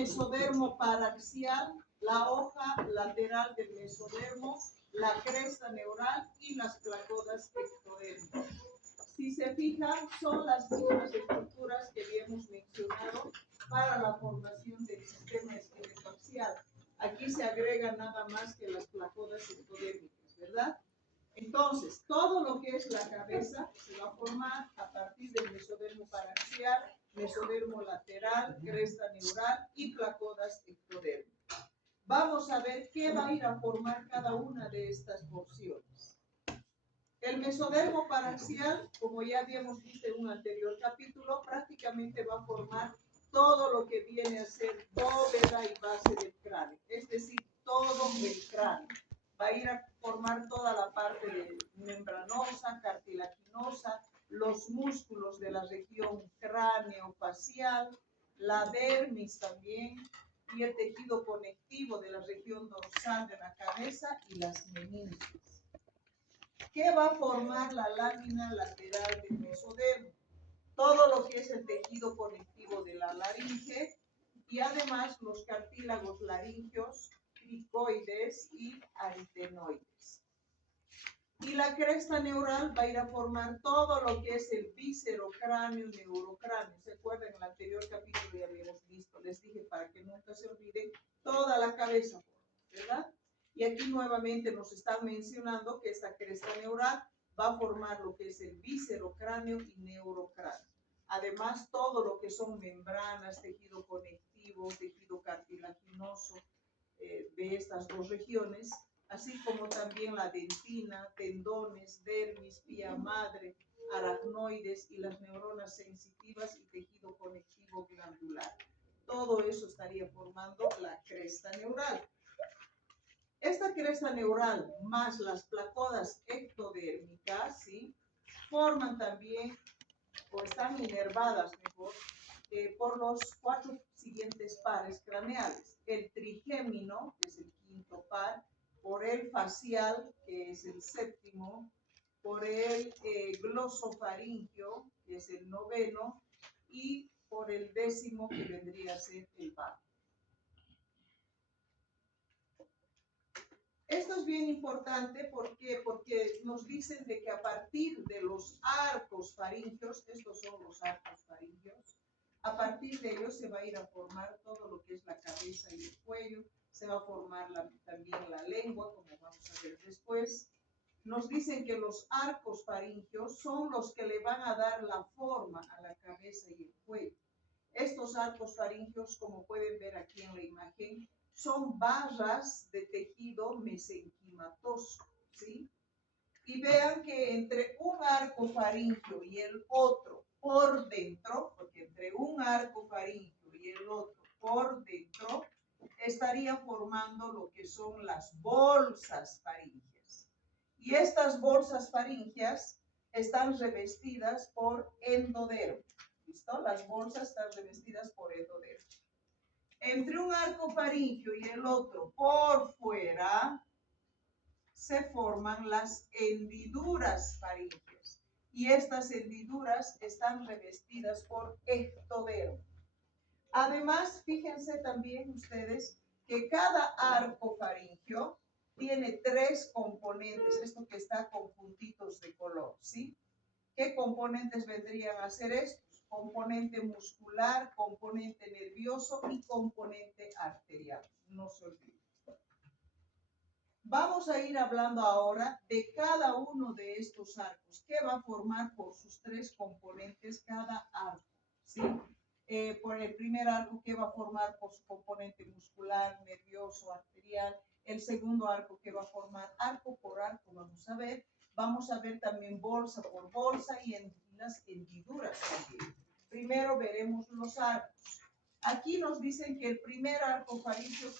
mesodermo paraxial, la hoja lateral del mesodermo, la cresta neural y las placodas ectodérmicas. Si se fijan, son las mismas estructuras que habíamos mencionado para la formación del sistema esqueletoaxial. Aquí se agrega nada más que las placodas ectodérmicas, ¿verdad? Entonces, todo lo que es la cabeza se va a formar a partir del mesodermo paraxial, mesodermo lateral, cresta neural y placodas ectodérmicas. Vamos a ver qué va a ir a formar cada una de estas porciones. El mesodermo paraxial, como ya habíamos visto en un anterior capítulo, prácticamente va a formar todo lo que viene a ser bóveda y base del cráneo, es decir, todo el cráneo. Va a ir a formar toda la parte de membranosa, cartilaginosa, los músculos de la región cráneo-facial, la dermis también, y el tejido conectivo de la región dorsal de la cabeza y las meninges. ¿Qué va a formar la lámina lateral del mesodermo? Todo lo que es el tejido conectivo de la laringe y además los cartílagos laringeos, cricoides y aritenoides. Y la cresta neural va a ir a formar todo lo que es el viscerocráneo, neurocráneo. ¿Se acuerdan? En el anterior capítulo ya habíamos visto, les dije para que nunca se olviden, toda la cabeza, ¿verdad? Y aquí nuevamente nos están mencionando que esta cresta neural va a formar lo que es el viscerocráneo y neurocráneo. Además, todo lo que son membranas, tejido conectivo, tejido cartilaginoso de estas dos regiones, así como también la dentina, tendones, dermis, vía madre, aracnoides y las neuronas sensitivas y tejido conectivo glandular. Todo eso estaría formando la cresta neural. Esta cresta neural más las placodas ectodérmicas, ¿sí?, forman también, o están inervadas mejor, por los 4 siguientes pares craneales. El trigémino, que es el quinto par, por el facial, que es el séptimo, por el glosofaringio, que es el noveno, y por el 10º, que vendría a ser el bajo. Esto es bien importante porque nos dicen de que a partir de los arcos faringeos, estos son los arcos faringeos, a partir de ellos se va a ir a formar todo lo que es la cabeza y el cuello, se va a formar también la lengua, como vamos a ver después. Nos dicen que los arcos faringeos son los que le van a dar la forma a la cabeza y el cuello. Estos arcos faringeos, como pueden ver aquí en la imagen, son barras de tejido mesenquimatoso, ¿sí? Y vean que entre un arco faríngeo y el otro por dentro, porque entre un arco faríngeo y el otro por dentro, estaría formando lo que son las bolsas faríngeas. Y estas bolsas faríngeas están revestidas por endodermo, ¿listo? Las bolsas están revestidas por endodermo. Entre un arco faríngeo y el otro por fuera se forman las hendiduras faríngeas y estas hendiduras están revestidas por ectodermo. Además, fíjense también ustedes que cada arco faríngeo tiene 3 componentes, esto que está con puntitos de color, ¿sí? ¿Qué componentes vendrían a ser estos? Componente muscular, componente nervioso y componente arterial. No se olviden. Vamos a ir hablando ahora de cada uno de estos arcos. ¿Qué va a formar por sus 3 componentes cada arco? ¿Sí? Por el primer arco, ¿qué va a formar por su componente muscular, nervioso, arterial? El segundo arco, ¿qué va a formar? Arco por arco, vamos a ver. Vamos a ver también bolsa por bolsa y las hendiduras también. Primero veremos los arcos. Aquí nos dicen que el primer arco faríngeo,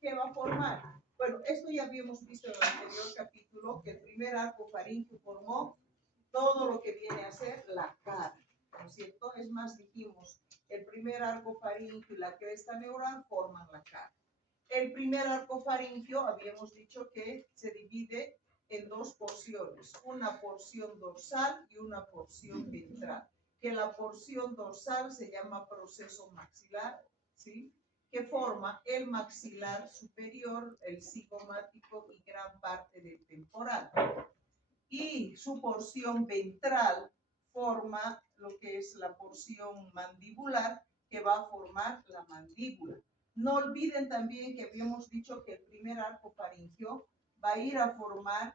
¿qué va a formar? Bueno, esto ya habíamos visto en el anterior capítulo, que el primer arco faríngeo formó todo lo que viene a ser la cara, ¿no es cierto? Es más, dijimos, el primer arco faríngeo y la cresta neural forman la cara. El primer arco faríngeo, habíamos dicho que se divide en 2 porciones, una porción dorsal y una porción ventral, que la porción dorsal se llama proceso maxilar, ¿sí? que forma el maxilar superior, el cigomático y gran parte del temporal. Y su porción ventral forma lo que es la porción mandibular, que va a formar la mandíbula. No olviden también que habíamos dicho que el primer arco faríngeo va a ir a formar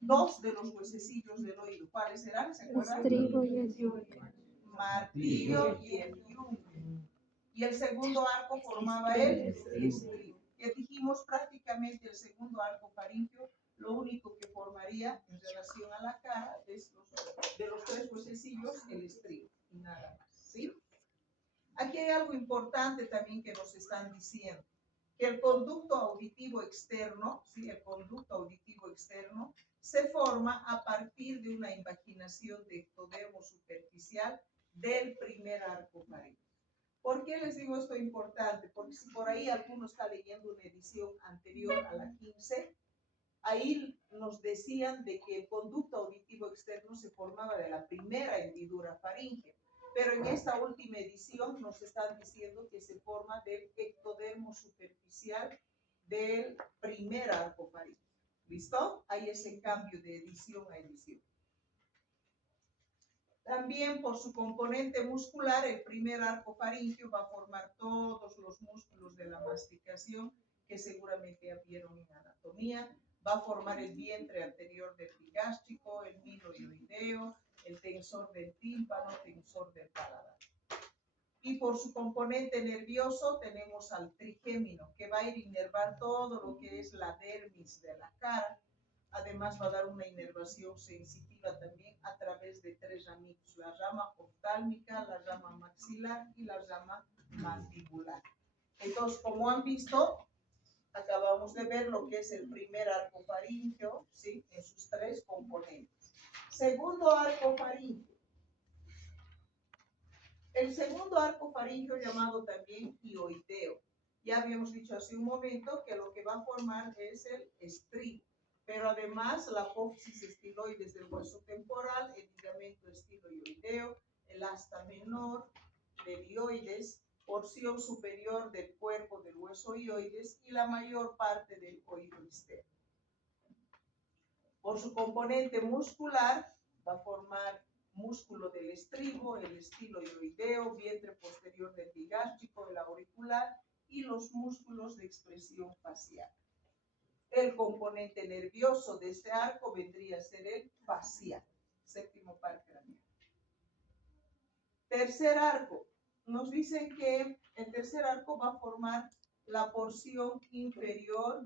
dos de los huesecillos del oído. ¿Cuáles serán? ¿Se acuerdan? Estribo y el yunque. Martillo y el yunque. Y el segundo arco formaba el estribo. Ya dijimos prácticamente el segundo arco faríngeo, lo único que formaría en relación a la cara es de los tres huesecillos el estribo y nada más, ¿sí? Aquí hay algo importante también que nos están diciendo, que el conducto auditivo externo, ¿sí? El conducto auditivo externo se forma a partir de una invaginación de ectodermo superficial del primer arco faríngeo. ¿Por qué les digo esto importante? Porque si por ahí alguno está leyendo una edición anterior a la 15, ahí nos decían de que el conducto auditivo externo se formaba de la primera hendidura faríngea, pero en esta última edición nos están diciendo que se forma del ectodermo superficial del primer arco faríngeo. ¿Listo? Hay ese cambio de edición a edición. También por su componente muscular, el primer arco faríngeo va a formar todos los músculos de la masticación que seguramente ya vieron en anatomía. Va a formar el vientre anterior del epigástrico, el miloioideo, el tensor del tímpano, tensor del paladar. Y por su componente nervioso tenemos al trigémino, que va a ir inervar todo lo que es la dermis de la cara. Además va a dar una inervación sensitiva también a través de tres ramitos, la rama oftálmica, la rama maxilar y la rama mandibular. Entonces, como han visto, acabamos de ver lo que es el primer arco faríngeo, ¿sí? En sus tres componentes. Segundo arco faríngeo. El segundo arco faríngeo, llamado también hioideo. Ya habíamos dicho hace un momento que lo que va a formar es el estribo, pero además la apófisis estiloides del hueso temporal, el ligamento estiloioideo, el asta menor del hioides, porción superior del cuerpo del hueso hioides y la mayor parte del oído externo. Por su componente muscular va a formar músculo del estribo, el estiloioideo, vientre posterior del epigástrico, el auricular y los músculos de expresión facial. El componente nervioso de este arco vendría a ser el facial, séptimo par craneal. Tercer arco. Nos dicen que el tercer arco va a formar la porción inferior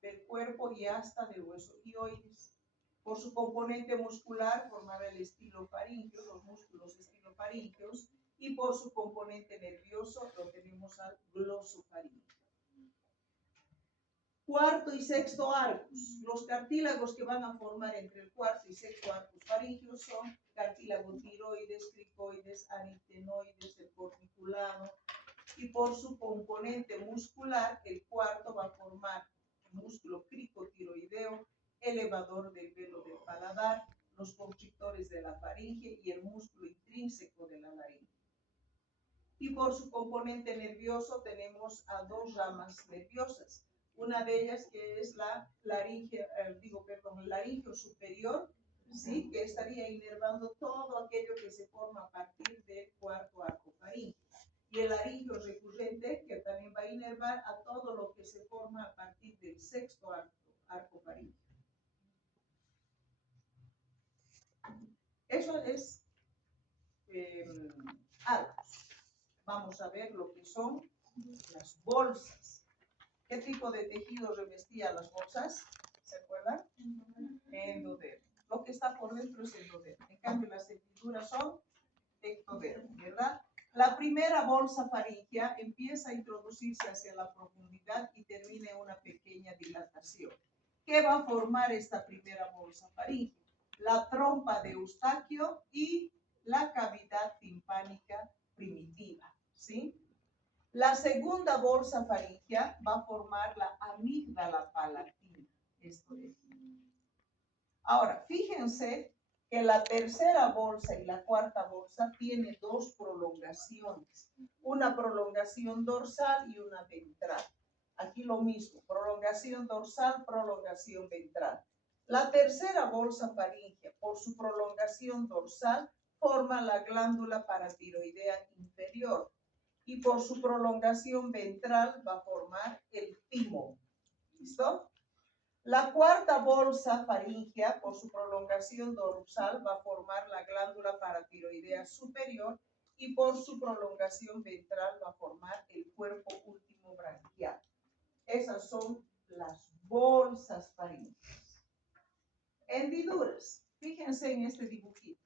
del cuerpo y hasta del hueso hioides. Por su componente muscular formará el estilofaríngeo, los músculos estilofaríngeos, y por su componente nervioso lo tenemos al glosofaríngeo. Cuarto y sexto arcos. Los cartílagos que van a formar entre el cuarto y sexto arcos faríngeos son cartílago tiroides, cricoides, aritenoides, el corniculado, y por su componente muscular, el cuarto va a formar el músculo cricotiroideo, elevador del velo del paladar, los constrictores de la faringe y el músculo intrínseco de la laringe. Y por su componente nervioso tenemos a dos ramas nerviosas. Una de ellas que es la laringio superior, ¿sí? Que estaría inervando todo aquello que se forma a partir del cuarto arco faríngeo. Y el laringio recurrente, que también va a inervar a todo lo que se forma a partir del sexto arco faríngeo. Eso es arcos. Vamos a ver lo que son las bolsas. ¿Qué tipo de tejido revestía las bolsas? ¿Se acuerdan? Endodermo. Lo que está por dentro es endodermo. En cambio, las hendiduras son ectodermo, ¿verdad? La primera bolsa faríngea empieza a introducirse hacia la profundidad y termina en una pequeña dilatación. ¿Qué va a formar esta primera bolsa faríngea? La trompa de Eustaquio y la cavidad timpánica primitiva, ¿sí? La segunda bolsa faríngea va a formar la amígdala palatina. Esto es. Ahora, fíjense que la tercera bolsa y la cuarta bolsa tiene dos prolongaciones, una prolongación dorsal y una ventral. Aquí lo mismo, prolongación dorsal, prolongación ventral. La tercera bolsa faríngea, por su prolongación dorsal, forma la glándula paratiroidea inferior y por su prolongación ventral va a formar el timo. ¿Listo? La cuarta bolsa faríngea, por su prolongación dorsal, va a formar la glándula paratiroidea superior y por su prolongación ventral va a formar el cuerpo último branquial. Esas son las bolsas faríngeas. Hendiduras. Fíjense en este dibujito.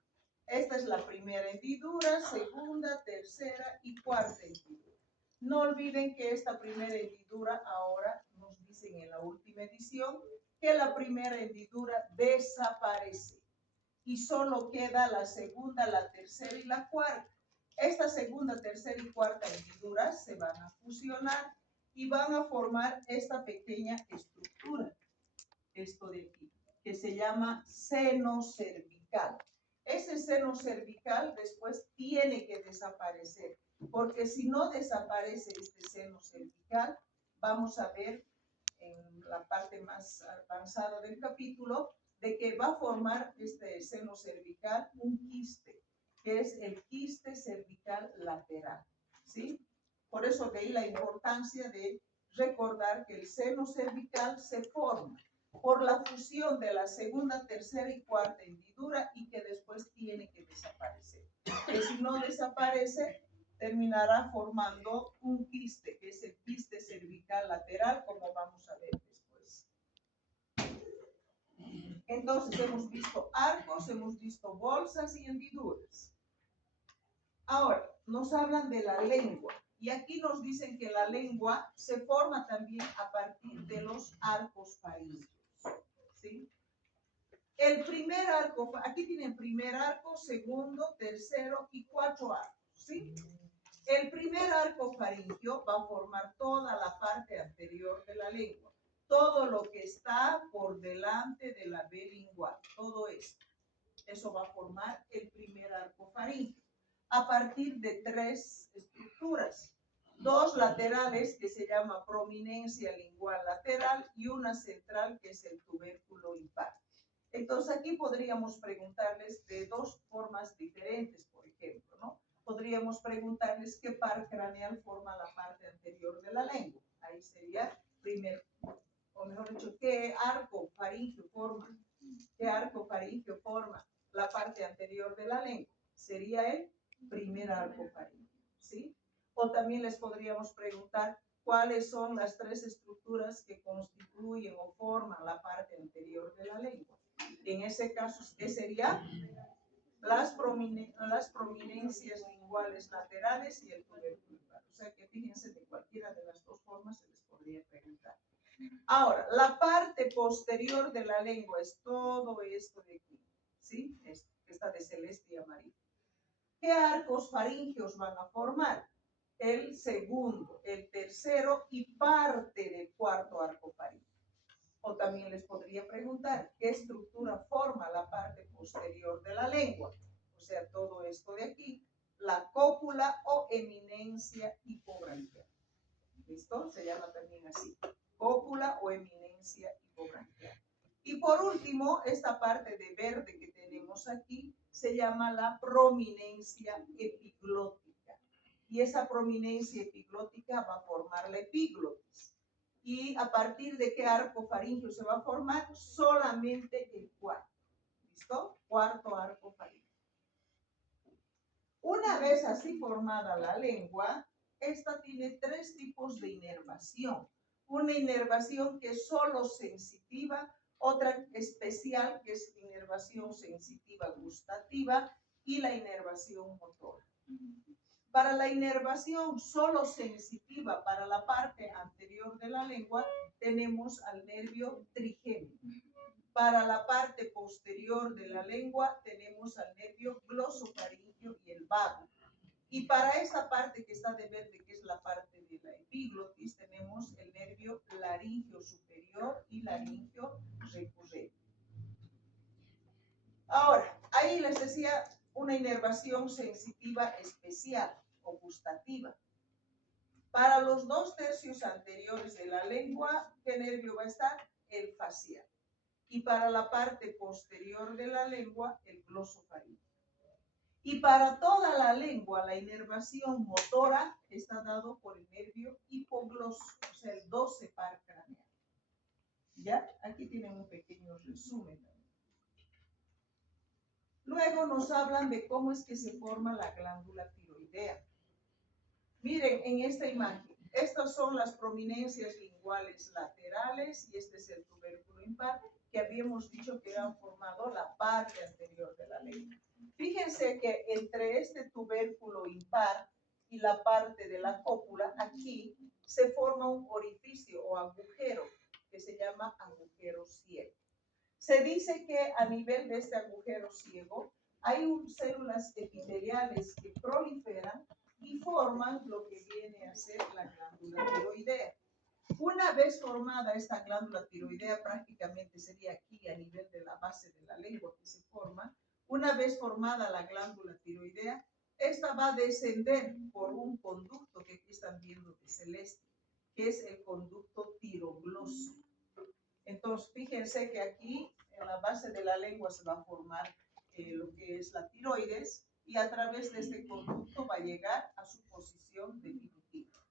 Esta es la primera hendidura, segunda, tercera y cuarta hendidura. No olviden que esta primera hendidura ahora nos dicen en la última edición que la primera hendidura desaparece y solo queda la segunda, la tercera y la cuarta. Esta segunda, tercera y cuarta hendiduras se van a fusionar y van a formar esta pequeña estructura, esto de aquí, que se llama seno cervical. Ese seno cervical después tiene que desaparecer, porque si no desaparece este seno cervical, vamos a ver en la parte más avanzada del capítulo de que va a formar este seno cervical un quiste, que es el quiste cervical lateral, ¿sí? Por eso de ahí la importancia de recordar que el seno cervical se forma por la fusión de la segunda, tercera y cuarta hendidura y que después tiene que desaparecer. Que si no desaparece, terminará formando un quiste, que es el quiste cervical lateral, como vamos a ver después. Entonces hemos visto arcos, hemos visto bolsas y hendiduras. Ahora, nos hablan de la lengua. Y aquí nos dicen que la lengua se forma también a partir de los arcos faríngeos. ¿Sí? El primer arco, aquí tienen primer arco, segundo, tercero y cuatro arcos. ¿Sí? El primer arco faríngeo va a formar toda la parte anterior de la lengua. Todo lo que está por delante de la B lingual. Todo esto. Eso va a formar el primer arco faríngeo. A partir de tres estructuras. Dos laterales que se llama prominencia lingual lateral y una central que es el tubérculo impar. Entonces aquí podríamos preguntarles de dos formas diferentes, por ejemplo, ¿no? Podríamos preguntarles qué par craneal forma la parte anterior de la lengua. Ahí sería primero, o mejor dicho, ¿qué arco faríngeo forma? ¿Qué arco faríngeo forma la parte anterior de la lengua? Sería el primer arco faríngeo, ¿sí? O también les podríamos preguntar cuáles son las tres estructuras que constituyen o forman la parte anterior de la lengua. En ese caso, ¿qué sería? Las prominencias linguales laterales y el tubérculo impar. O sea que fíjense, de cualquiera de las dos formas se les podría preguntar. Ahora, la parte posterior de la lengua es todo esto de aquí, ¿sí? Esta de celeste y amarillo. ¿Qué arcos faríngeos van a formar? El segundo, el tercero y parte del cuarto arco faríngeo. O también les podría preguntar, ¿qué estructura forma la parte posterior de la lengua? O sea, todo esto de aquí, la cópula o eminencia hipobranquial. ¿Listo? Se llama también así, cópula o eminencia hipobranquial. Y por último, esta parte de verde que tenemos aquí se llama la prominencia epiglótica. Y esa prominencia epiglótica va a formar la epiglotis. ¿Y a partir de qué arco faríngeo se va a formar? Solamente el cuarto. ¿Listo? Cuarto arco faríngeo. Una vez así formada la lengua, esta tiene tres tipos de inervación. Una inervación que es solo sensitiva, otra especial que es inervación sensitiva gustativa y la inervación motora. Para la inervación solo sensitiva para la parte anterior de la lengua tenemos al nervio trigémino. Para la parte posterior de la lengua tenemos al nervio glosofaríngeo y el vago. Y para esta parte que está de verde, que es la parte de la epiglotis, tenemos el nervio laringio superior y laringio recurrente. Ahora, inervación sensitiva especial o gustativa. Para los 2/3 anteriores de la lengua, ¿qué nervio va a estar? El facial. Y para la parte posterior de la lengua, el glosofaríngeo. Y para toda la lengua, la inervación motora está dado por el nervio hipogloso, o sea, el 12 par craneal. ¿Ya? Aquí tienen un pequeño resumen. Luego nos hablan de cómo es que se forma la glándula tiroidea. Miren en esta imagen, estas son las prominencias linguales laterales y este es el tubérculo impar que habíamos dicho que han formado la parte anterior de la lengua. Fíjense que entre este tubérculo impar y la parte de la cópula, aquí se forma un orificio o agujero que se llama agujero ciego. Se dice que a nivel de este agujero ciego hay células epiteliales que proliferan y forman lo que viene a ser la glándula tiroidea. Una vez formada esta glándula tiroidea, prácticamente sería aquí a nivel de la base de la lengua que se forma. Una vez formada la glándula tiroidea, esta va a descender por un conducto que aquí están viendo de celeste, que es el conducto tirogloso. Entonces, fíjense que aquí en la base de la lengua se va a formar lo que es la tiroides y a través de este conducto va a llegar a su posición definitiva.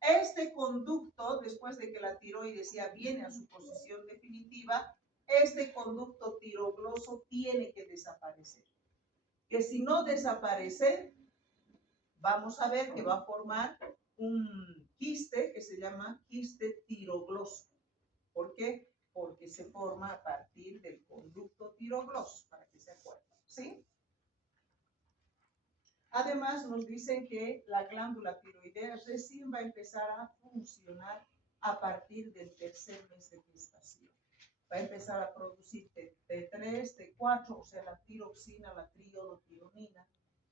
Este conducto, después de que la tiroides ya viene a su posición definitiva, este conducto tirogloso tiene que desaparecer. Que si no desaparece, vamos a ver que va a formar un quiste que se llama quiste tirogloso. ¿Por qué? Porque se forma a partir del conducto tirogloso, para que se acuerden, ¿sí? Además, nos dicen que la glándula tiroidea recién va a empezar a funcionar a partir del 3er mes de gestación. Va a empezar a producir T3, T4, o sea, la tiroxina, la triiodotironina,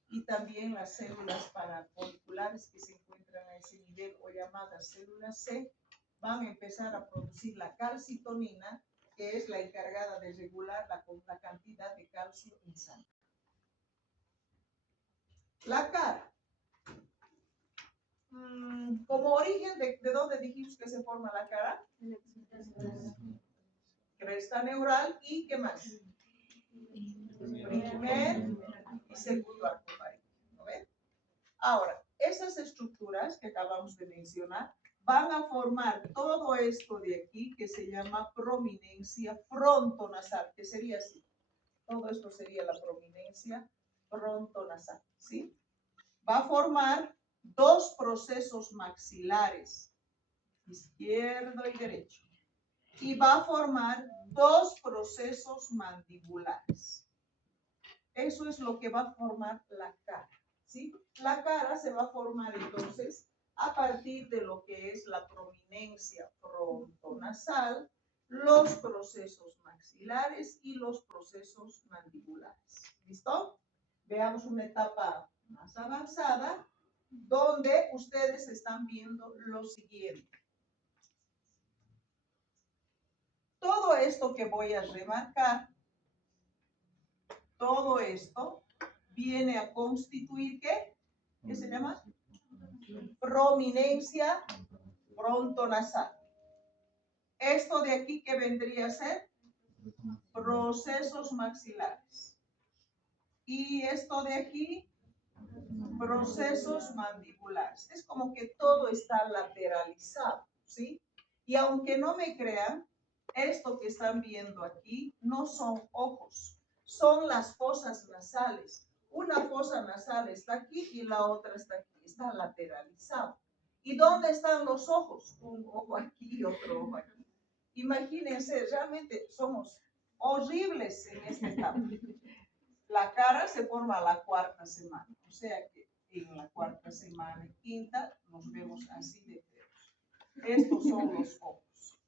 y también las células parafoliculares que se encuentran a ese nivel, o llamadas células C, van a empezar a producir la calcitonina, que es la encargada de regular la cantidad de calcio en sangre. La cara. Como origen, ¿de dónde dijimos que se forma la cara? Cresta neural y ¿qué más? Primer y segundo arco faríngeo, ¿no ven? Ahora, esas estructuras que acabamos de mencionar van a formar todo esto de aquí que se llama prominencia frontonasal, que sería así. Todo esto sería la prominencia frontonasal, ¿sí? Va a formar dos procesos maxilares, izquierdo y derecho, y va a formar dos procesos mandibulares. Eso es lo que va a formar la cara, ¿sí? La cara se va a formar entonces a partir de lo que es la prominencia frontonasal, los procesos maxilares y los procesos mandibulares. ¿Listo? Veamos una etapa más avanzada donde ustedes están viendo lo siguiente. Todo esto que voy a remarcar, todo esto viene a constituir ¿qué? ¿Qué se llama? Prominencia frontonasal. Esto de aquí, ¿qué vendría a ser? Procesos maxilares. Y esto de aquí, procesos mandibulares. Es como que todo está lateralizado, ¿sí? Y aunque no me crean, esto que están viendo aquí no son ojos, son las fosas nasales. Una fosa nasal está aquí y la otra está aquí, está lateralizado. ¿Y dónde están los ojos? Un ojo aquí y otro ojo aquí. Imagínense, realmente somos horribles en esta etapa. La cara se forma a la 4ª semana, o sea que en la 4ª semana y 5ª nos vemos así de feos. Estos son los ojos,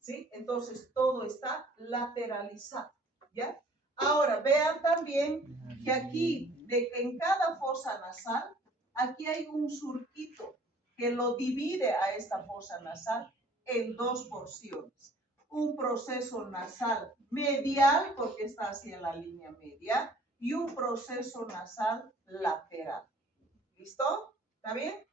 ¿sí? Entonces todo está lateralizado, ¿ya? Ahora vean también que aquí, en cada fosa nasal, aquí hay un surquito que lo divide a esta fosa nasal en dos porciones. Un proceso nasal medial, porque está hacia la línea media, y un proceso nasal lateral. ¿Listo? ¿Está bien?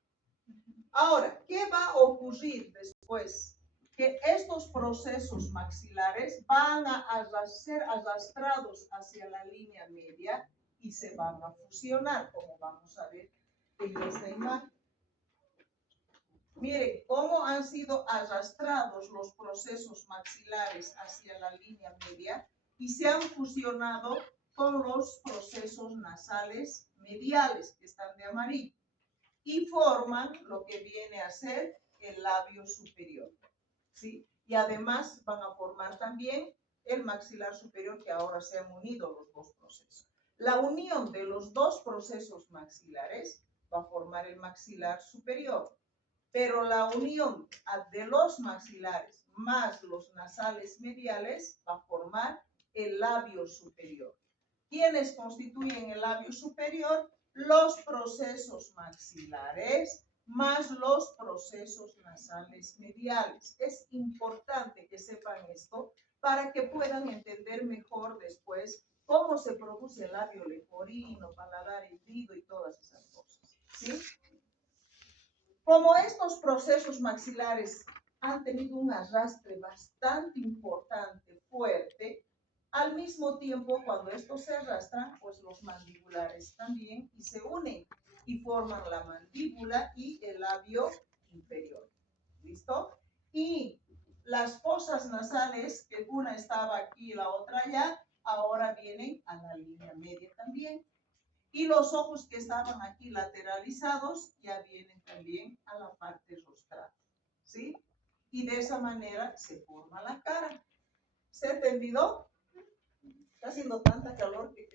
Ahora, ¿qué va a ocurrir después? Que estos procesos maxilares van a ser arrastrados hacia la línea media y se van a fusionar, como vamos a ver en esta imagen. Miren cómo han sido arrastrados los procesos maxilares hacia la línea media y se han fusionado con los procesos nasales mediales, que están de amarillo, y forman lo que viene a ser el labio superior, ¿sí? Y además van a formar también el maxilar superior, que ahora se han unido los dos procesos. La unión de los dos procesos maxilares va a formar el maxilar superior. Pero la unión de los maxilares más los nasales mediales va a formar el labio superior. ¿Quiénes constituyen el labio superior? Los procesos maxilares más los procesos nasales mediales. Es importante que sepan esto para que puedan entender mejor después cómo se produce el labio leporino, paladar hendido y todas esas cosas, ¿sí? Como estos procesos maxilares han tenido un arrastre bastante importante, fuerte, al mismo tiempo cuando estos se arrastran, pues los mandibulares también y se unen y forman la mandíbula y el labio inferior. ¿Listo? Y las fosas nasales, que una estaba aquí y la otra allá, ahora vienen a la línea media también. Y los ojos que estaban aquí lateralizados ya vienen también a la parte rostral, ¿sí? Y de esa manera se forma la cara. ¿Se ha entendido? Está haciendo tanta calor que